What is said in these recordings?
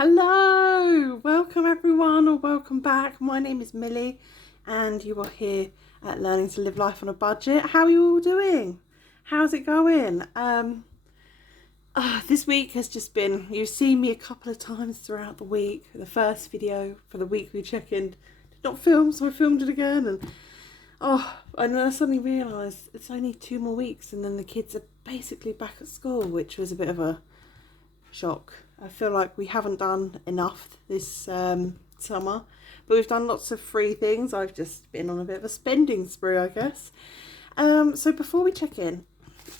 Hello, welcome everyone, or welcome back. My name is Millie and you are here at Learning to Live Life on a Budget. How are you all doing? How's it going? This week has just been, you've seen me a couple of times throughout the week. The first video for the weekly check-in did not film, so I filmed it again, and then I suddenly realised it's only 2 more weeks and then the kids are basically back at school, which was a bit of a shock. I feel like we haven't done enough this summer, but we've done lots of free things. I've just been on a bit of a spending spree, I guess. So before we check in,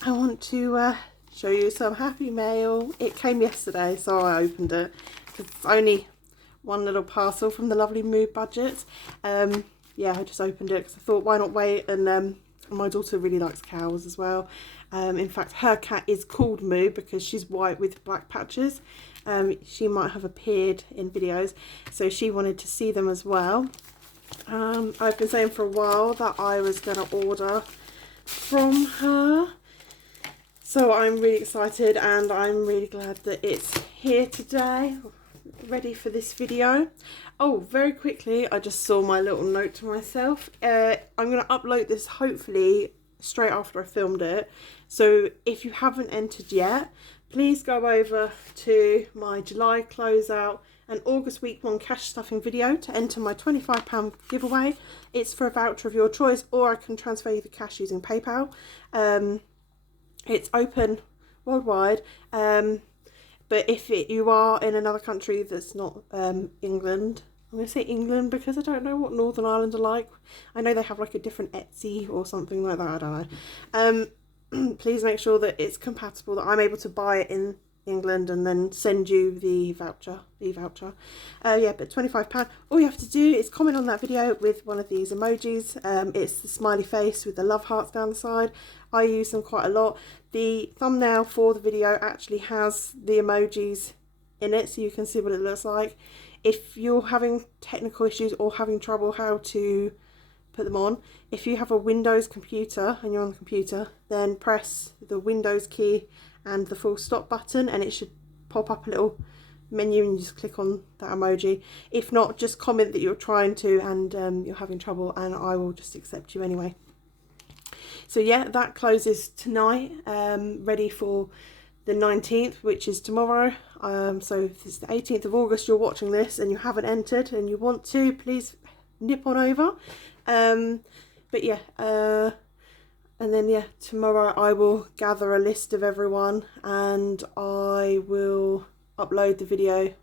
I want to show you some happy mail. It came yesterday, so I opened it because it's only one little parcel from the lovely Mood Budgets. Yeah, I just opened it because I thought, why not wait? And my daughter really likes cows as well. In fact, her cat is called Moo because she's white with black patches. She might have appeared in videos, so she wanted to see them as well. I've been saying for a while that I was going to order from her, so I'm really excited and I'm really glad that it's here today, ready for this video. Oh, very quickly, I just saw my little note to myself. I'm going to upload this hopefully straight after I filmed it, so if you haven't entered yet, please go over to my July closeout and August week 1 cash stuffing video to enter my £25 giveaway. It's for a voucher of your choice, or I can transfer you the cash using PayPal. It's open worldwide, but if you are in another country that's not England, I'm going to say England because I don't know what Northern Ireland are like. I know they have like a different Etsy or something like that, I don't know. Please make sure that it's compatible, that I'm able to buy it in England and then send you the voucher. Yeah, but £25. All you have to do is comment on that video with one of these emojis. It's the smiley face with the love hearts down the side. I use them quite a lot. The thumbnail for the video actually has the emojis in it, so you can see what it looks like. If you're having technical issues or having trouble how to put them on, if you have a Windows computer and you're on the computer, then press the Windows key and the full stop button and it should pop up a little menu and you just click on that emoji. If not, just comment that you're trying to and you're having trouble and I will just accept you anyway. So yeah, that closes tonight, ready for the 19th, which is tomorrow. So if it's the 18th of August you're watching this and you haven't entered and you want to, please nip on over. But yeah, and then yeah, tomorrow I will gather a list of everyone and I will upload the video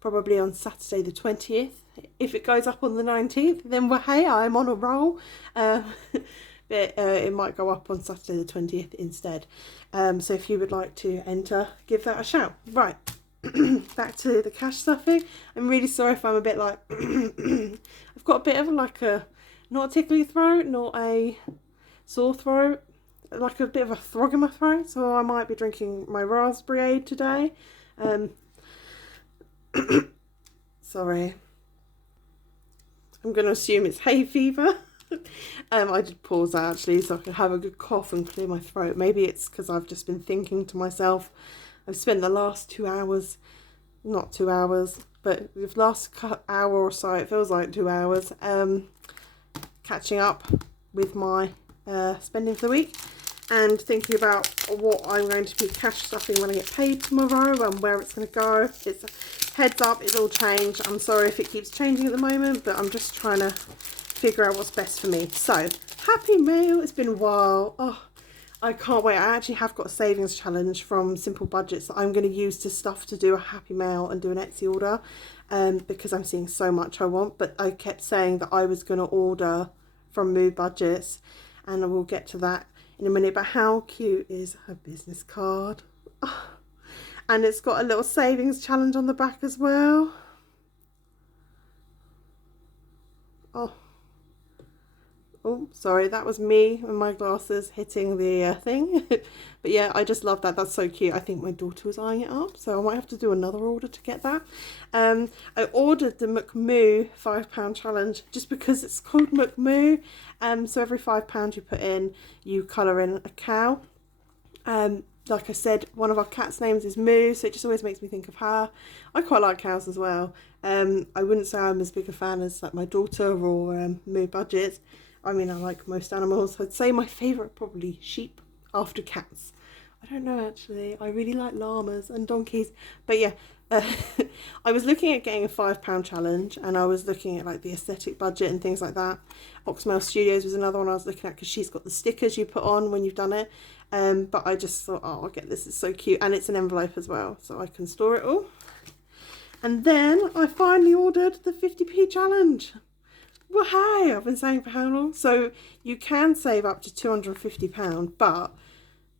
probably on Saturday the 20th. If it goes up on the 19th, then well, hey, I'm on a roll. But it might go up on Saturday the 20th instead. So if you would like to enter, give that a shout. Right, back to the cash stuffing. I'm really sorry if I'm a bit like I've got a bit of like a, not a tickly throat, not a sore throat, like a bit of a throg in my throat, so I might be drinking my raspberry aid today. Sorry, I'm going to assume it's hay fever. I did pause that actually so I could have a good cough and clear my throat. Maybe it's because I've just been thinking to myself. I've spent the last 2 hours, not 2 hours, but the last hour or so, it feels like 2 hours, catching up with my spending for the week and thinking about what I'm going to be cash stuffing when I get paid tomorrow and where it's going to go. It's heads up, it's all changed. I'm sorry if it keeps changing at the moment, but I'm just trying to figure out what's best for me. So happy mail, it's been a while. Oh, I can't wait. I actually have got a savings challenge from Simple Budgets that I'm going to use to stuff to do a happy mail and do an Etsy order, because I'm seeing so much I want. But I kept saying that I was going to order from Mood Budgets, and I will get to that in a minute. But how cute is her business card? Oh, and it's got a little savings challenge on the back as well. Oh, sorry, that was me and my glasses hitting the thing. But yeah, I just love that. That's so cute. I think my daughter was eyeing it up, so I might have to do another order to get that. I ordered the McMoo £5 challenge just because it's called McMoo. So every £5 you put in, you colour in a cow. like I said, one of our cats' names is Moo, so it just always makes me think of her. I quite like cows as well. I wouldn't say I'm as big a fan as like my daughter or Moo Budget. I mean, I like most animals. I'd say my favourite probably sheep after cats. I don't know actually. I really like llamas and donkeys. But yeah, I was looking at getting a £5 challenge, and I was looking at like the aesthetic budget and things like that. Oxmail Studios was another one I was looking at because she's got the stickers you put on when you've done it. But I just thought, oh, I'll get this. It's so cute, and it's an envelope as well, so I can store it all. And then I finally ordered the 50p challenge. Well, hey, I've been saying for how long? So you can save up to £250, but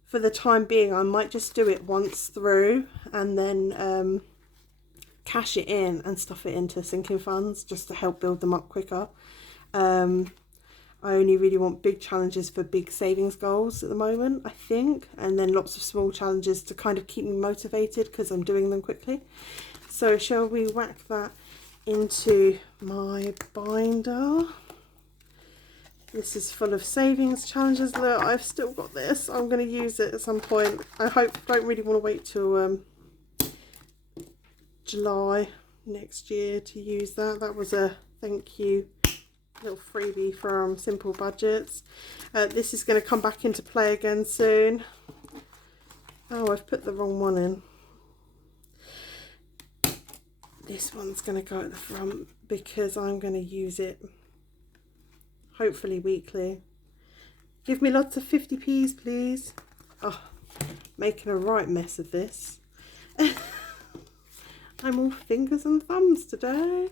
for the time being, I might just do it once through and then cash it in and stuff it into sinking funds just to help build them up quicker. I only really want big challenges for big savings goals at the moment, I think, and then lots of small challenges to kind of keep me motivated because I'm doing them quickly. So shall we whack that into my binder? This is full of savings challenges. Look, I've still got this. I'm going to use it at some point. Don't really want to wait till July next year to use that. That was a thank you little freebie from Simple Budgets. This is going to come back into play again soon. Oh, I've put the wrong one in. This one's going to go at the front because I'm going to use it hopefully weekly. Give me lots of 50p's, please. Oh, making a right mess of this. I'm all fingers and thumbs today.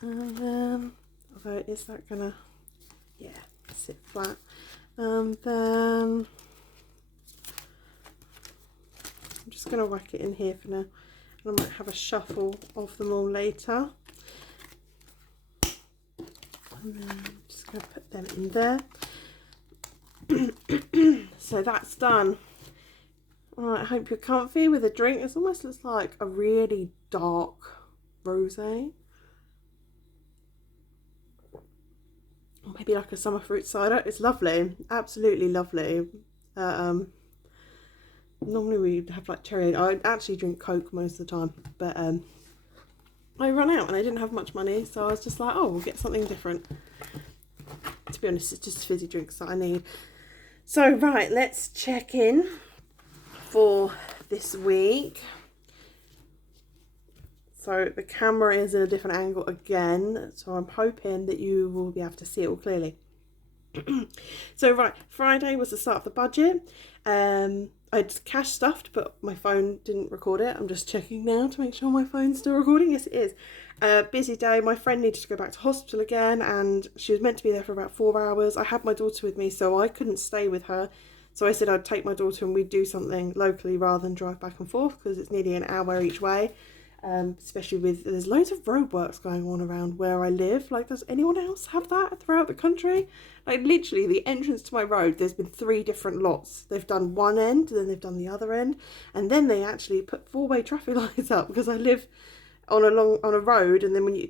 And then, although is that gonna, yeah, sit flat. And then I'm just gonna whack it in here for now. And I might have a shuffle of them all later. And then I'm just going to put them in there. So that's done. Alright, I hope you're comfy with a drink. It almost looks like a really dark rosé. Or maybe like a summer fruit cider. It's lovely. Absolutely lovely. Normally we have like cherry. I actually drink Coke most of the time, but I ran out and I didn't have much money, so I was just like, oh, we'll get something different. To be honest, it's just fizzy drinks that I need. So right, let's check in for this week. So the camera is in a different angle again, so I'm hoping that you will be able to see it all clearly. So right, Friday was the start of the budget. I'd cash stuffed, but my phone didn't record it. I'm just checking now to make sure my phone's still recording. Yes, it is. Busy day. My friend needed to go back to hospital again, and she was meant to be there for about 4 hours. I had my daughter with me, so I couldn't stay with her. So I said I'd take my daughter and we'd do something locally rather than drive back and forth, because it's nearly an hour each way. Especially with, there's loads of roadworks going on around where I live. Like, does anyone else have that throughout the country? Like, literally, the entrance to my road, there's been 3 different lots. They've done one end, then they've done the other end, and then they actually put 4-way traffic lights up, because I live on a road, and then when you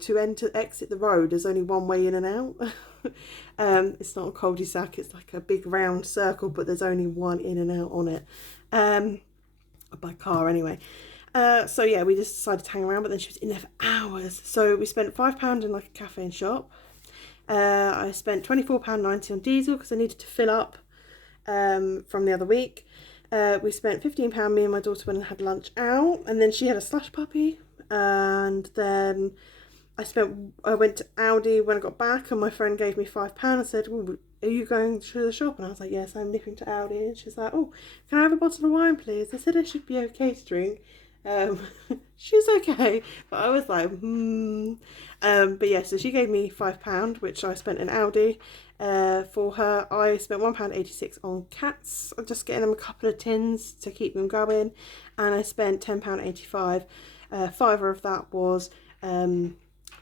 exit the road, there's only one way in and out. It's not a cul-de-sac, it's like a big round circle, but there's only one in and out on it. By car anyway. So yeah, we just decided to hang around, but then she was in there for hours. So we spent £5 in like a cafe and shop. I spent £24.90 on diesel because I needed to fill up from the other week. We spent £15, me and my daughter went and had lunch out, and then she had a slush puppy. And then I went to Aldi when I got back, and my friend gave me £5 and said, "Oh, are you going to the shop?" And I was like, "Yes, I'm nipping to Aldi." And she's like, "Oh, can I have a bottle of wine, please?" I said I should be okay to drink. She's okay, but I was like, but yeah, so she gave me £5, which I spent in Aldi. For her, I spent £1.86 on cats, just getting them a couple of tins to keep them going, and I spent £10.85. £5 of that was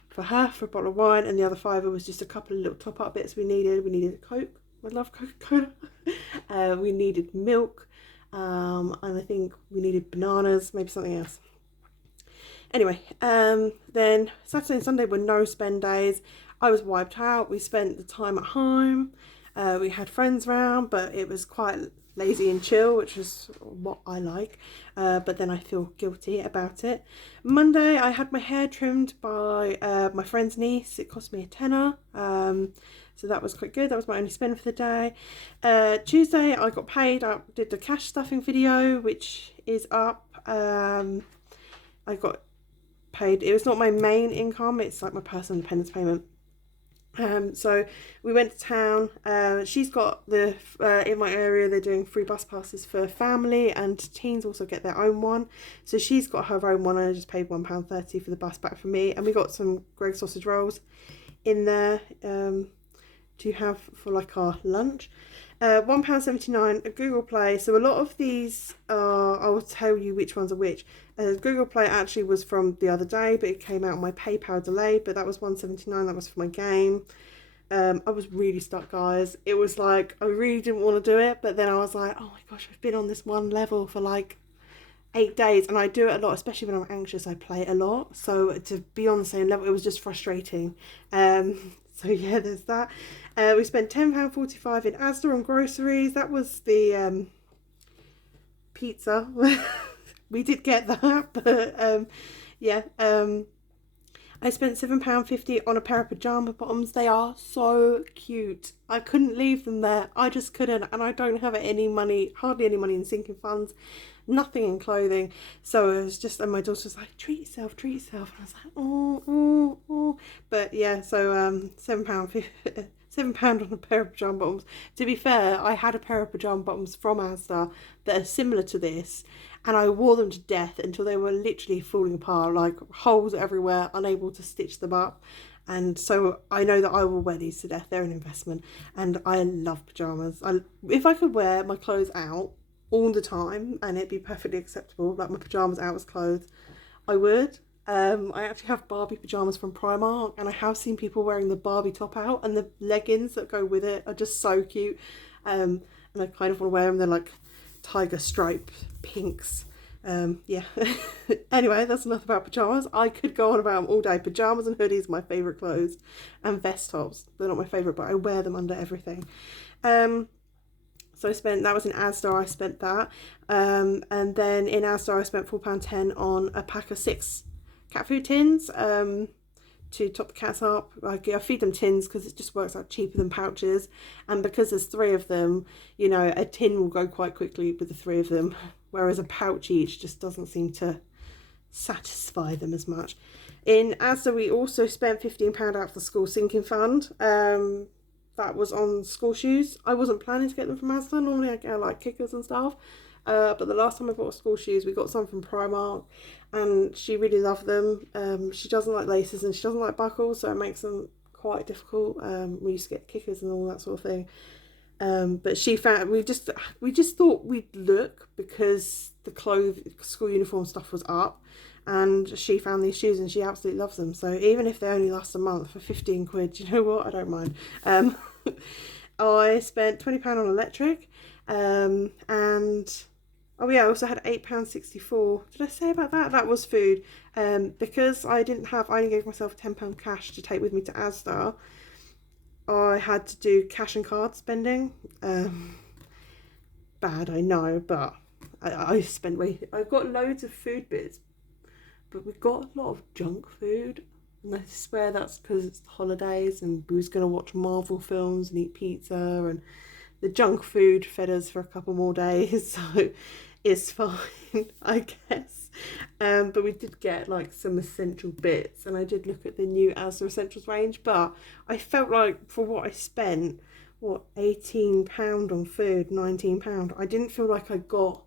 for her, for a bottle of wine, and the other £5 was just a couple of little top-up bits we needed. We needed a Coke. I love Coca-Cola. We needed milk. And I think we needed bananas, maybe something else. Anyway, then Saturday and Sunday were no spend days. I was wiped out. We spent the time at home. We had friends round, but it was quite lazy and chill, which is what I like, but then I feel guilty about it. Monday I had my hair trimmed by my friend's niece. It cost me a tenner, so that was quite good. That was my only spend for the day. Tuesday I got paid. I did the cash stuffing video, which is up. I got paid. It was not my main income, it's like my personal dependence payment. So we went to town. She's got the in my area they're doing free bus passes for family, and teens also get their own one. So she's got her own one, and I just paid £1.30 for the bus back for me. And we got some Greggs sausage rolls in there to have for like our lunch. £1.79 a Google Play. So a lot of these I will tell you which ones are which. Google Play actually was from the other day, but it came out on my PayPal delayed, but that was £1.79. That was for my game. I was really stuck, guys. It was like I really didn't want to do it, but then I was like, oh my gosh, I've been on this one level for like 8 days, and I do it a lot, especially when I'm anxious. I play it a lot, so to be on the same level, it was just frustrating. So yeah, there's that. We spent £10.45 in Asda on groceries. That was the pizza. We did get that, but yeah. I spent £7.50 on a pair of pyjama bottoms. They are so cute. I couldn't leave them there. I just couldn't, and I don't have any money, hardly any money in sinking funds. Nothing in clothing, so it was just, and my daughter was like, treat yourself, and I was like, oh. But yeah, so £7 on a pair of pyjama bottoms. To be fair, I had a pair of pyjama bottoms from Asda that are similar to this, and I wore them to death until they were literally falling apart, like holes everywhere, unable to stitch them up. And so I know that I will wear these to death. They're an investment, and I love pyjamas. If I could wear my clothes out all the time and it'd be perfectly acceptable, like my pyjamas out as clothes, I would. I actually have Barbie pyjamas from Primark, and I have seen people wearing the Barbie top out, and the leggings that go with it are just so cute. And I kind of want to wear them. They're like tiger stripe pinks. Yeah. Anyway, that's enough about pyjamas. I could go on about them all day. Pyjamas and hoodies are my favourite clothes, and vest tops. They're not my favourite, but I wear them under everything. So I spent, that was in Asda, I spent that. And then in Asda I spent £4.10 on a pack of 6 cat food tins to top the cats up. I feed them tins because it just works out cheaper than pouches. And because there's 3 of them, you know, a tin will go quite quickly with the 3 of them, whereas a pouch each just doesn't seem to satisfy them as much. In Asda we also spent £15 out of the school sinking fund. That was on school shoes. I wasn't planning to get them from Asda. Normally I get like kickers and stuff. But the last time I bought school shoes, we got some from Primark, and she really loved them. She doesn't like laces and she doesn't like buckles, so it makes them quite difficult. We used to get kickers and all that sort of thing. But she found, we just thought we'd look because the school uniform stuff was up, and she found these shoes and she absolutely loves them. So even if they only last a month for 15 quid, you know what? I don't mind. I spent £20 on electric, and oh yeah, I also had £8.64. Did I say about that? That was food. Because I only gave myself £10 cash to take with me to Asda. I had to do cash and card spending. Bad, I know, but I spent I've got loads of food bits, but we've got a lot of junk food. And I swear that's because it's the holidays and we was going to watch Marvel films and eat pizza, and the junk food fed us for a couple more days, so it's fine, I guess. But we did get like some essential bits, and I did look at the new Asda Essentials range, but I felt like for what I spent, £18 on food, £19, I didn't feel like I got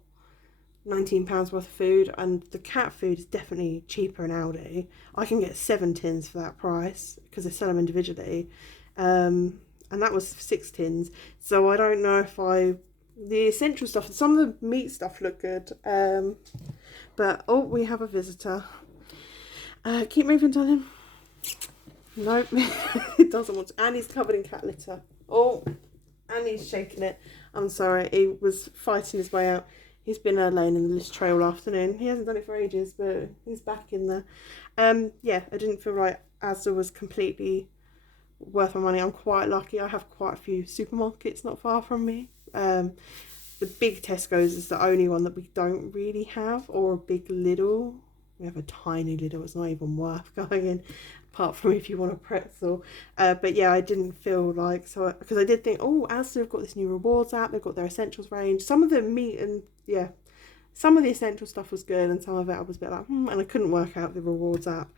£19 worth of food. And the cat food is definitely cheaper in Aldi. I can get 7 tins for that price because they sell them individually, and that was 6 tins. So I don't know if the essential stuff, some of the meat stuff look good, but oh, we have a visitor. Keep moving, darling. Nope. It doesn't want to. Annie's covered in cat litter. Oh, Annie's shaking it. I'm sorry, he was fighting his way out. He's been laying in the list tray all afternoon. He hasn't done it for ages, but he's back in there. Yeah, I didn't feel like Asda was completely worth my money. I'm quite lucky. I have quite a few supermarkets not far from me. The the big Tesco's is the only one that we don't really have, or a big Lidl. We have a tiny Lidl, it's not even worth going in, apart from if you want a pretzel. But yeah, I didn't feel like, so because I did think, oh, Asda have got this new rewards app, they've got their essentials range. Some of the meat and yeah, some of the essential stuff was good, and some of it I was a bit like, and I couldn't work out the rewards app.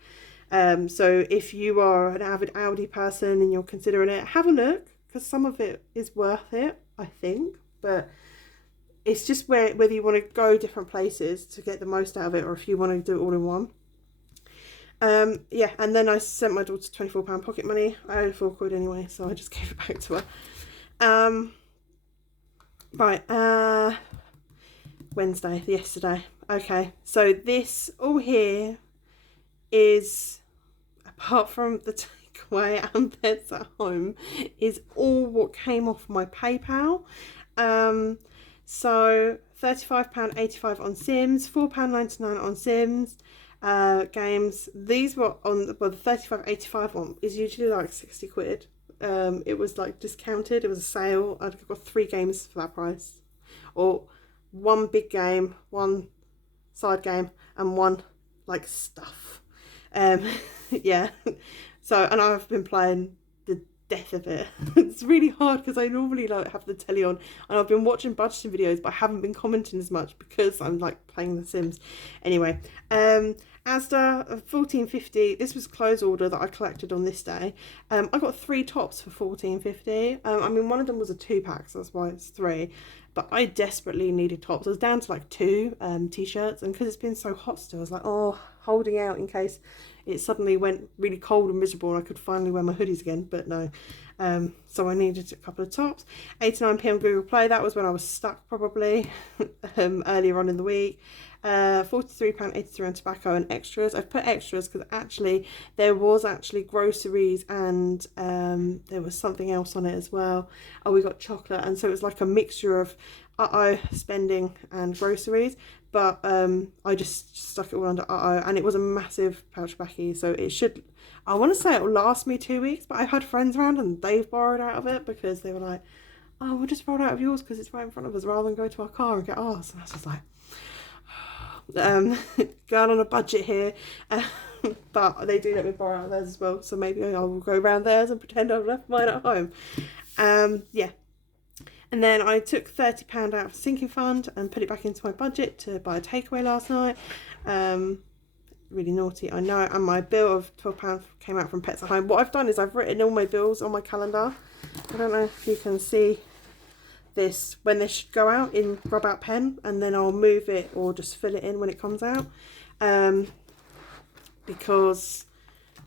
So if you are an avid Aldi person and you're considering it, have a look, because some of it is worth it, I think. But it's just whether you want to go different places to get the most out of it, or if you want to do it all in one. Yeah, and then I sent my daughter £24 pocket money. I owed £4 anyway, so I just gave it back to her. Right, Wednesday, yesterday. Okay, so this all here is, apart from the takeaway and beds at home, is all what came off my PayPal. So £35.85 on Sims, £4.99 on Sims. Games, these were on, well, the £35.85 one is usually like 60 quid. It was like discounted, it was a sale. I got 3 games for that price, or 1 big game, 1 side game, and 1 like stuff. Yeah, so, and I've been playing the death of it. It's really hard because I normally like have the telly on, and I've been watching budgeting videos, but I haven't been commenting as much because I'm like playing The Sims. Anyway, Asda, £14.50. This was a clothes order that I collected on this day. I got 3 tops for £14.50. I mean, one of them was a 2-pack, so that's why it's 3. But I desperately needed tops. I was down to like 2 t-shirts, and because it's been so hot still, I was like, oh, holding out in case it suddenly went really cold and miserable and I could finally wear my hoodies again. But no. So I needed a couple of tops. 89p on Google Play. That was when I was stuck, probably earlier on in the week. £43.83 on tobacco and extras. I've put extras because actually there was actually groceries, and there was something else on it as well. Oh, we got chocolate, and so it was like a mixture of spending and groceries. But I just stuck it all under and it was a massive pouch backy, so it should, I want to say it will last me 2 weeks. But I've had friends around and they've borrowed out of it because they were like, oh, we'll just borrow out of yours because it's right in front of us, rather than go to our car and get ours. And I was just like, going on a budget here. But they do let me borrow out of theirs as well, so maybe I will go around theirs and pretend I've left mine at home. Yeah. And then I took £30 out of the sinking fund and put it back into my budget to buy a takeaway last night. Really naughty, I know. And my bill of £12 came out from Pets at Home. What I've done is I've written all my bills on my calendar. I don't know if you can see this, when they should go out, in rub out pen, and then I'll move it or just fill it in when it comes out. Because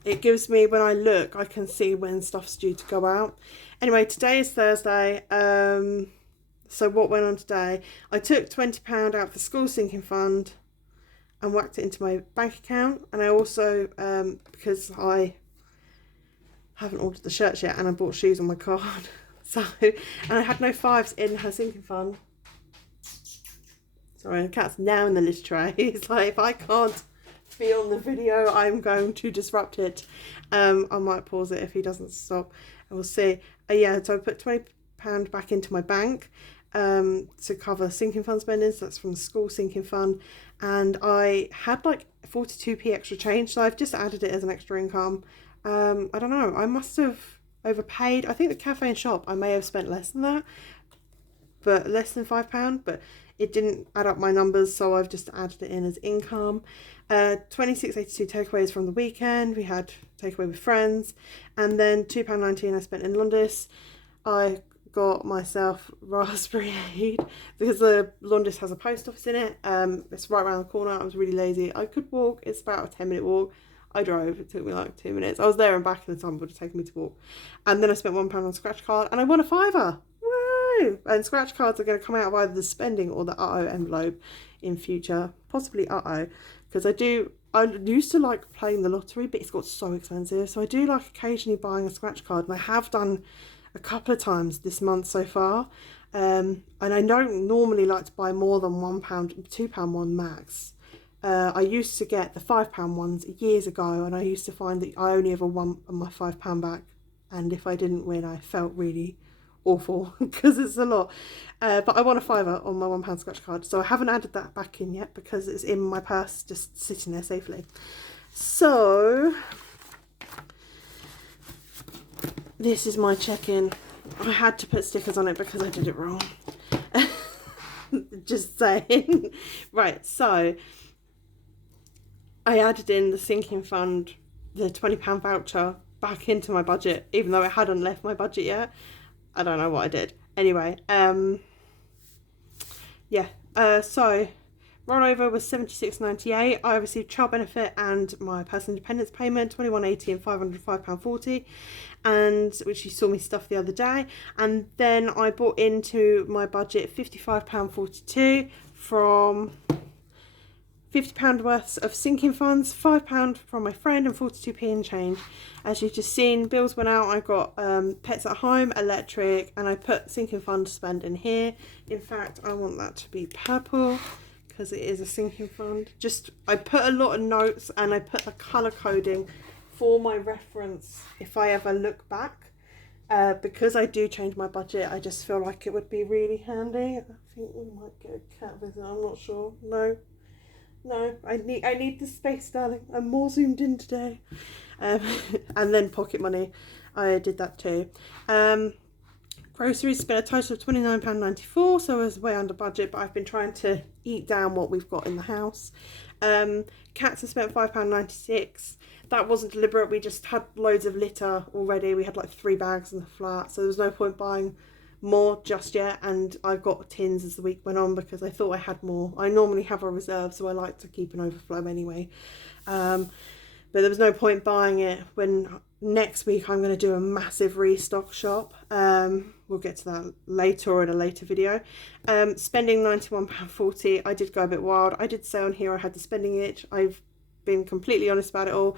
it gives me, when I look, I can see when stuff's due to go out. Anyway, today is Thursday. So what went on today? I took £20 out of the school sinking fund and whacked it into my bank account. And I also, because I haven't ordered the shirts yet and I bought shoes on my card. So, and I had no 5s in her sinking fund. Sorry, the cat's now in the litter tray. It's like, if I can't film the video, I'm going to disrupt it. I might pause it if he doesn't stop. And we'll see. Yeah, so I put £20 back into my bank to cover sinking fund spending. So that's from the school sinking fund. And I had like 42p extra change, so I've just added it as an extra income. I don't know, I must have overpaid. I think the cafe and shop I may have spent less than that, but less than £5, but it didn't add up my numbers, so I've just added it in as income. 26.82 takeaways from the weekend. We had takeaway with friends, and then £2.19 I spent in Londis. I got myself raspberry aid because the Londis has a post office in it. It's right around the corner. I was really lazy. I could walk. It's about a 10-minute walk. I drove. It took me like 2 minutes. I was there and back in the time it would have taken me to walk. And then I spent £1 on scratch card, and I won a £5. Woo! And scratch cards are going to come out of either the spending or the envelope in future. Possibly because I used to like playing the lottery, but it's got so expensive. So I do like occasionally buying a scratch card, and I have done a couple of times this month so far. And I don't normally like to buy more than £1, £2 one max. I used to get the £5 ones years ago, and I used to find that I only ever won my £5 back, and if I didn't win I felt really awful because it's a lot. But I won a £5 on my £1 scratch card, so I haven't added that back in yet because it's in my purse, just sitting there safely. So this is my check-in. I had to put stickers on it because I did it wrong. Just saying. Right, so I added in the sinking fund, the £20 voucher, back into my budget, even though I hadn't left my budget yet. I don't know what I did. Anyway, yeah. So rollover was £76.98. I received child benefit and my personal independence payment, £21.80 and £505.40, and which you saw me stuff the other day. And then I bought into my budget £55.42 from £50 worth of sinking funds, £5 from my friend, and 42p in change. As you've just seen, bills went out. I got pets at home, electric, and I put sinking fund to spend in here. In fact, I want that to be purple because it is a sinking fund. Just, I put a lot of notes and I put the colour coding for my reference if I ever look back. Because I do change my budget, I just feel like it would be really handy. I think we might get a cat visit, I'm not sure. No, I need the space, darling. I'm more zoomed in today. And then pocket money, I did that too. Groceries spent a total of £29.94, so I was way under budget, but I've been trying to eat down what we've got in the house. Cats have spent £5.96. That wasn't deliberate, we just had loads of litter already. We had like 3 bags in the flat, so there was no point buying more just yet, and I got tins as the week went on because I thought I had more. I normally have a reserve, so I like to keep an overflow anyway. But there was no point buying it when next week I'm going to do a massive restock shop. We'll get to that later or in a later video. Spending £91.40. I did go a bit wild. I did say on here I had the spending itch. I've been completely honest about it all.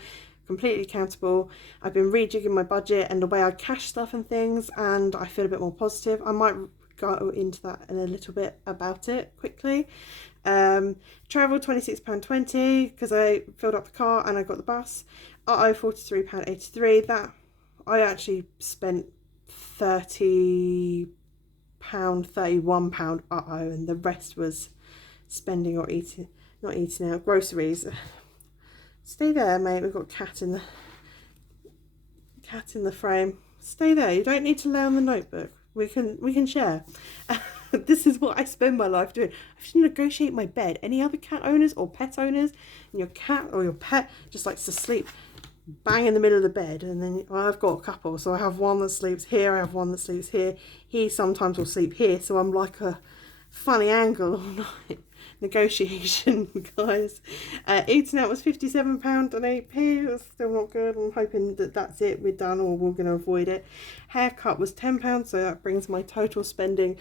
Completely accountable. I've been rejigging my budget and the way I cash stuff and things, and I feel a bit more positive. I might go into that in a little bit about it quickly. Travel £26.20 because I filled up the car and I got the bus. £43.83. That I actually spent £31 and the rest was spending or eating, not eating out, groceries. Stay there, mate. We've got cat in the frame. Stay there. You don't need to lay on the notebook. We can share. This is what I spend my life doing. I should negotiate my bed. Any other cat owners or pet owners, and your cat or your pet just likes to sleep bang in the middle of the bed, and then I've got a couple, so I have one that sleeps here, I have one that sleeps here. He sometimes will sleep here, so I'm like a funny angle all night. Negotiation, guys. Eating out was £57.08. That's still not good. I'm hoping that that's it, we're done, or we're going to avoid it. Haircut was £10, so that brings my total spending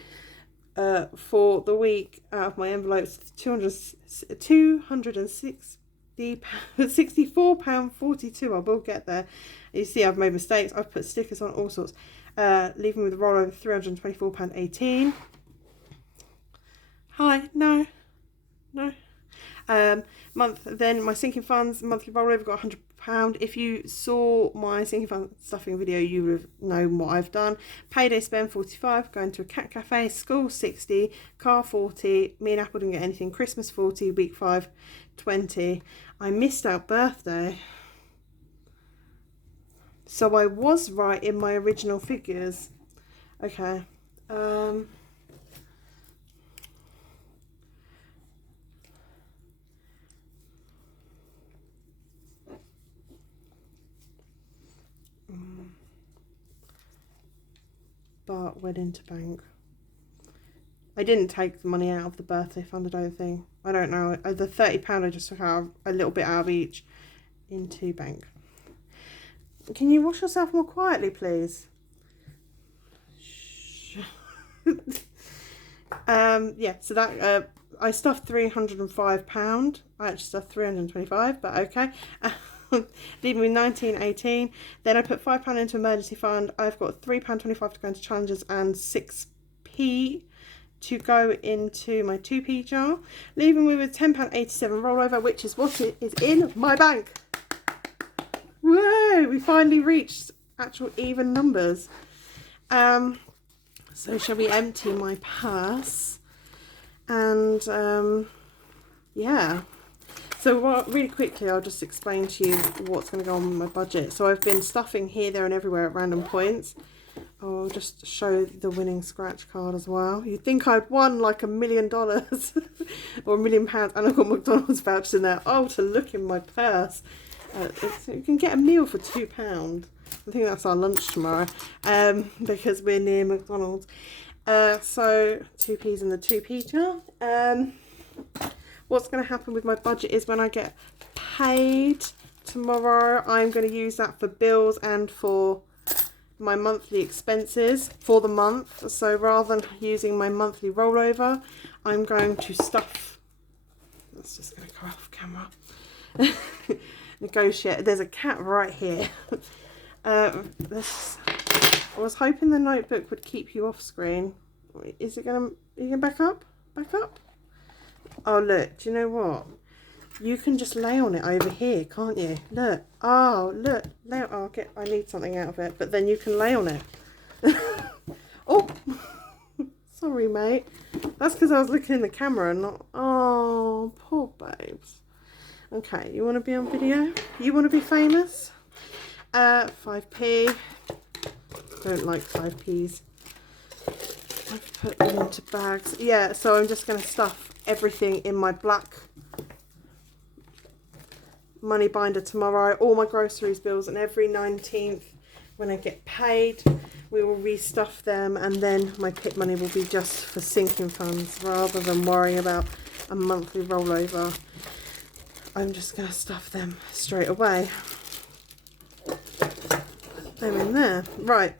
for the week out of my envelopes £264.42. I will get there. You see I've made mistakes. I've put stickers on, all sorts. Leaving with a rollover £324.18. Hi, no. Then my sinking funds monthly rollover got £100. If you saw my sinking fund stuffing video, you would have known what I've done. Payday spend 45, going to a cat cafe. School 60, car 40. Me and Apple didn't get anything. Christmas 40, week 5 20. I missed out birthday, so I was right in my original figures. Okay. But went into bank. I didn't take the money out of the birthday fund, I don't think. I don't know. The £30 I just took out a little bit out of each into bank. Can you wash yourself more quietly, please? Yeah, so that I stuffed £305. I actually stuffed £325, but okay. Leaving me £19.18. Then I put £5 into emergency fund. I've got £3.25 to go into challenges and 6p to go into my 2p jar, leaving me with £10.87 rollover, which is what it is in my bank. Whoa, we finally reached actual even numbers. So shall we empty my purse? And yeah. So really quickly, I'll just explain to you what's going to go on with my budget. So I've been stuffing here, there and everywhere at random points. I'll just show the winning scratch card as well. You'd think I'd won like $1 million or £1 million, and I've got McDonald's vouchers in there. Oh, to look in my purse. You can get a meal for £2. I think that's our lunch tomorrow, because we're near McDonald's. So 2p's in the 2p jar. What's going to happen with my budget is when I get paid tomorrow, I'm going to use that for bills and for my monthly expenses for the month. So rather than using my monthly rollover, I'm going to stuff. That's just going to go off camera. Negotiate. There's a cat right here. I was hoping the notebook would keep you off screen. Is it going to? Are you going to back up? Back up. Oh look, do you know what? You can just lay on it over here, can't you? Look. Oh, look. Lay on, oh, I need something out of it. But then you can lay on it. Oh, sorry, mate. That's because I was looking in the camera and not... Oh, poor babes. Okay, you want to be on video? You want to be famous? 5p. Don't like 5p's. I've put them into bags. Yeah, so I'm just going to stuff everything in my black money binder tomorrow, all my groceries bills, and every 19th when I get paid we will restuff them, and then my pit money will be just for sinking funds rather than worrying about a monthly rollover. I'm just going to stuff them straight away. Put them in there. Right.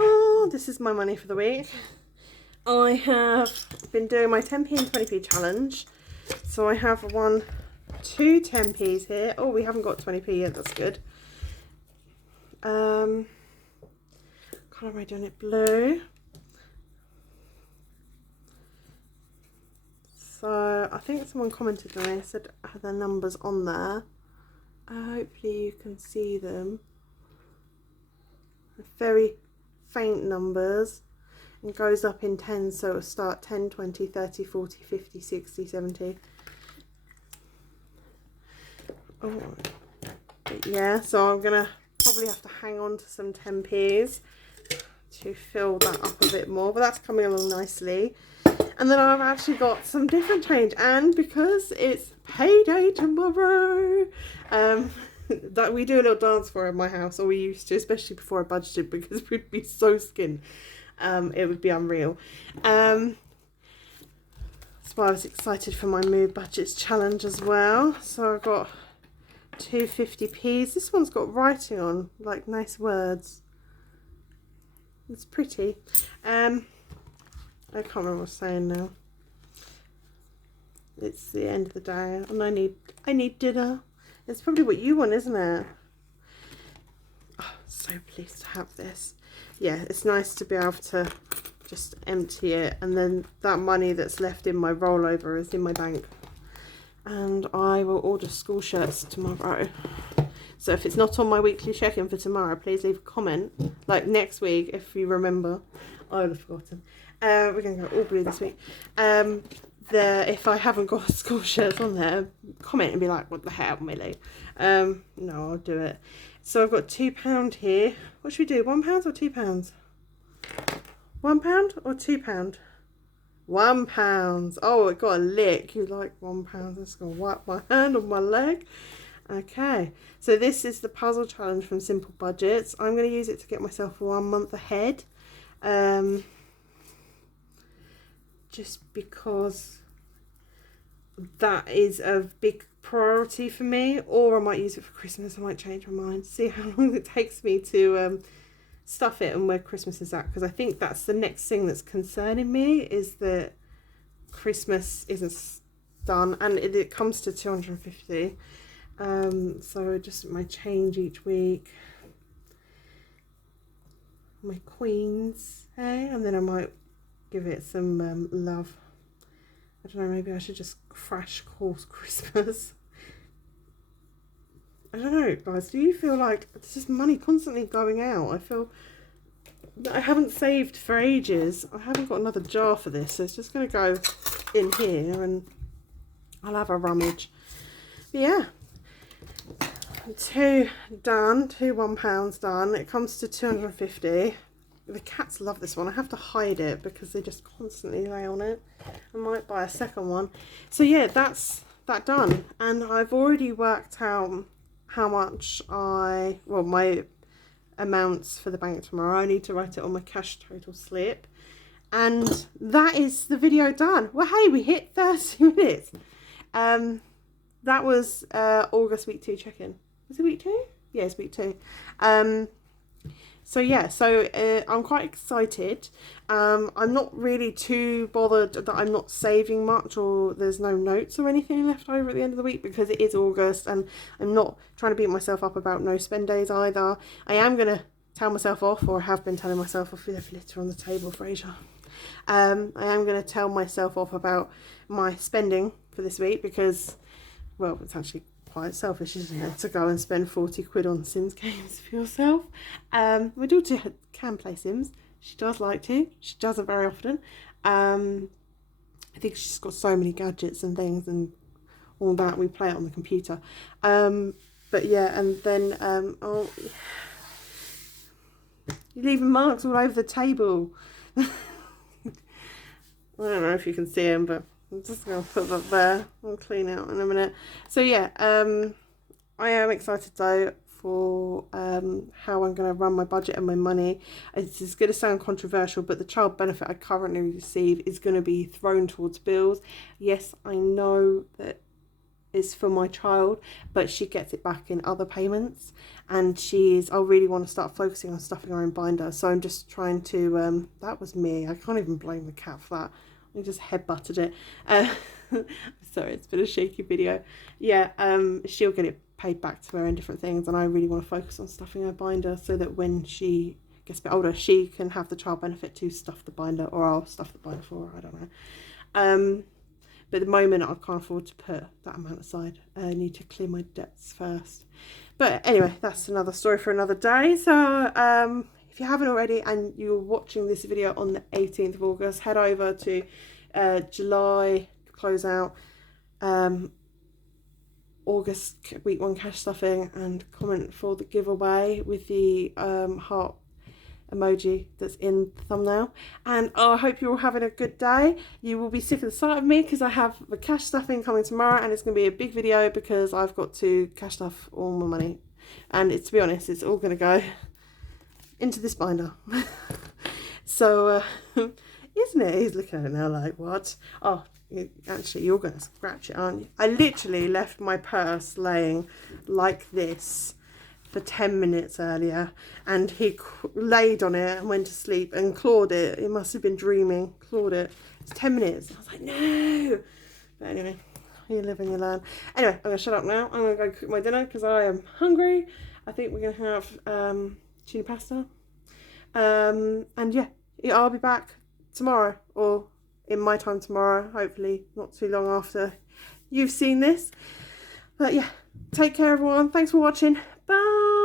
Oh, this is my money for the week. I have been doing my 10p and 20p challenge. So I have won 2 10p's here. Oh, we haven't got 20p yet. That's good. Colour am I doing it blue? So I think someone commented on it, said I had their numbers on there. Hopefully you can see them. Very faint numbers. It goes up in 10, so it'll start 10, 20, 30, 40, 50, 60, 70. Oh, yeah, so I'm going to probably have to hang on to some 10p's to fill that up a bit more, but that's coming along nicely. And then I've actually got some different change, and because it's payday tomorrow, that we do a little dance for in my house, or we used to, especially before I budgeted, because we'd be so skinned. It would be unreal. That's why I was excited for my Move Budgets challenge as well. So I've got 2 50p's. This one's got writing on, like nice words. It's pretty. I can't remember what I was saying now. It's the end of the day and I need dinner. It's probably what you want, isn't it? Oh, so pleased to have this. Yeah, it's nice to be able to just empty it, and then that money that's left in my rollover is in my bank. And I will order school shirts tomorrow. So if it's not on my weekly check-in for tomorrow, please leave a comment. Like next week, if you remember. I would have forgotten. We're going to go all blue this week. If I haven't got school shirts on there, comment and be like, what the hell, Millie? No, I'll do it. So I've got £2 here. What should we do, £1 or £2? £1 or £2? £1. Oh, it got a lick. You like £1. I'm just going to wipe my hand on my leg. Okay, so this is the puzzle challenge from Simple Budgets. I'm going to use it to get myself 1 month ahead. Just because that is a big priority for me, or I might use it for Christmas. I might change my mind, see how long it takes me to stuff it and where Christmas is at, because I think that's the next thing that's concerning me, is that Christmas isn't done, and it comes to 250. So just my change each week, my queens, hey, and then I might give it some love. I don't know, maybe I should just crash course Christmas. I don't know, guys, do you feel like there's just money constantly going out? I feel that I haven't saved for ages. I haven't got another jar for this, so it's just going to go in here and I'll have a rummage. But yeah, 2 done, 2 £1 done. It comes to 250. The cats love this one. I have to hide it because they just constantly lay on it. I might buy a second one. So yeah, that's that done. And I've already worked out how much my amounts for the bank tomorrow. I need to write it on my cash total slip. And that is the video done. Well, hey, we hit 30 minutes. That was August week 2 check-in. Is it week 2? Yeah, it's week 2. So yeah, I'm quite excited. I'm not really too bothered that I'm not saving much or there's no notes or anything left over at the end of the week because it is August and I'm not trying to beat myself up about no spend days either. I am going to tell myself off, or I have been telling myself off. There's litter on the table, Fraser. I am going to tell myself off about my spending for this week because, well, it's actually quite selfish, isn't it, to go and spend 40 quid on Sims games for yourself. My daughter can play Sims. She does like to. She doesn't very often. I think she's got so many gadgets and things and all that. We play it on the computer. But yeah, and then you're leaving marks all over the table. I don't know if you can see them, but I'm just going to put that there. I'll clean out in a minute. So yeah, I am excited though for how I'm going to run my budget and my money. It's going to sound controversial, but the child benefit I currently receive is going to be thrown towards bills. Yes, I know that it's for my child, but she gets it back in other payments, and I really want to start focusing on stuffing her own binder. So I'm just trying to, that was me. I can't even blame the cat for that. I just headbutted it. Sorry, it's been a shaky video. Yeah, she'll get it paid back to her in different things, and I really want to focus on stuffing her binder so that when she gets a bit older, she can have the child benefit to stuff the binder, or I'll stuff the binder for her. I don't know. But at the moment, I can't afford to put that amount aside. I need to clear my debts first. But anyway, that's another story for another day. So if you haven't already and you're watching this video on the 18th of August, head over to July closeout, August week 1 cash stuffing, and comment for the giveaway with the heart emoji that's in the thumbnail. And I hope you're all having a good day. You will be sick of the sight of me because I have the cash stuffing coming tomorrow, and it's going to be a big video because I've got to cash stuff all my money, and to be honest, it's all going to go into this binder. So isn't it? He's looking at it now like, what? Oh, actually, you're going to scratch it, aren't you? I literally left my purse laying like this for 10 minutes earlier, and he laid on it and went to sleep and clawed it. He must have been dreaming. Clawed it. It's 10 minutes. I was like, no. But anyway, you live and you learn. Anyway, I'm going to shut up now. I'm going to go cook my dinner because I am hungry. I think we're going to have tuna pasta. And yeah, I'll be back tomorrow, or in my time tomorrow, hopefully not too long after you've seen this. But yeah, take care everyone. Thanks for watching. Bye.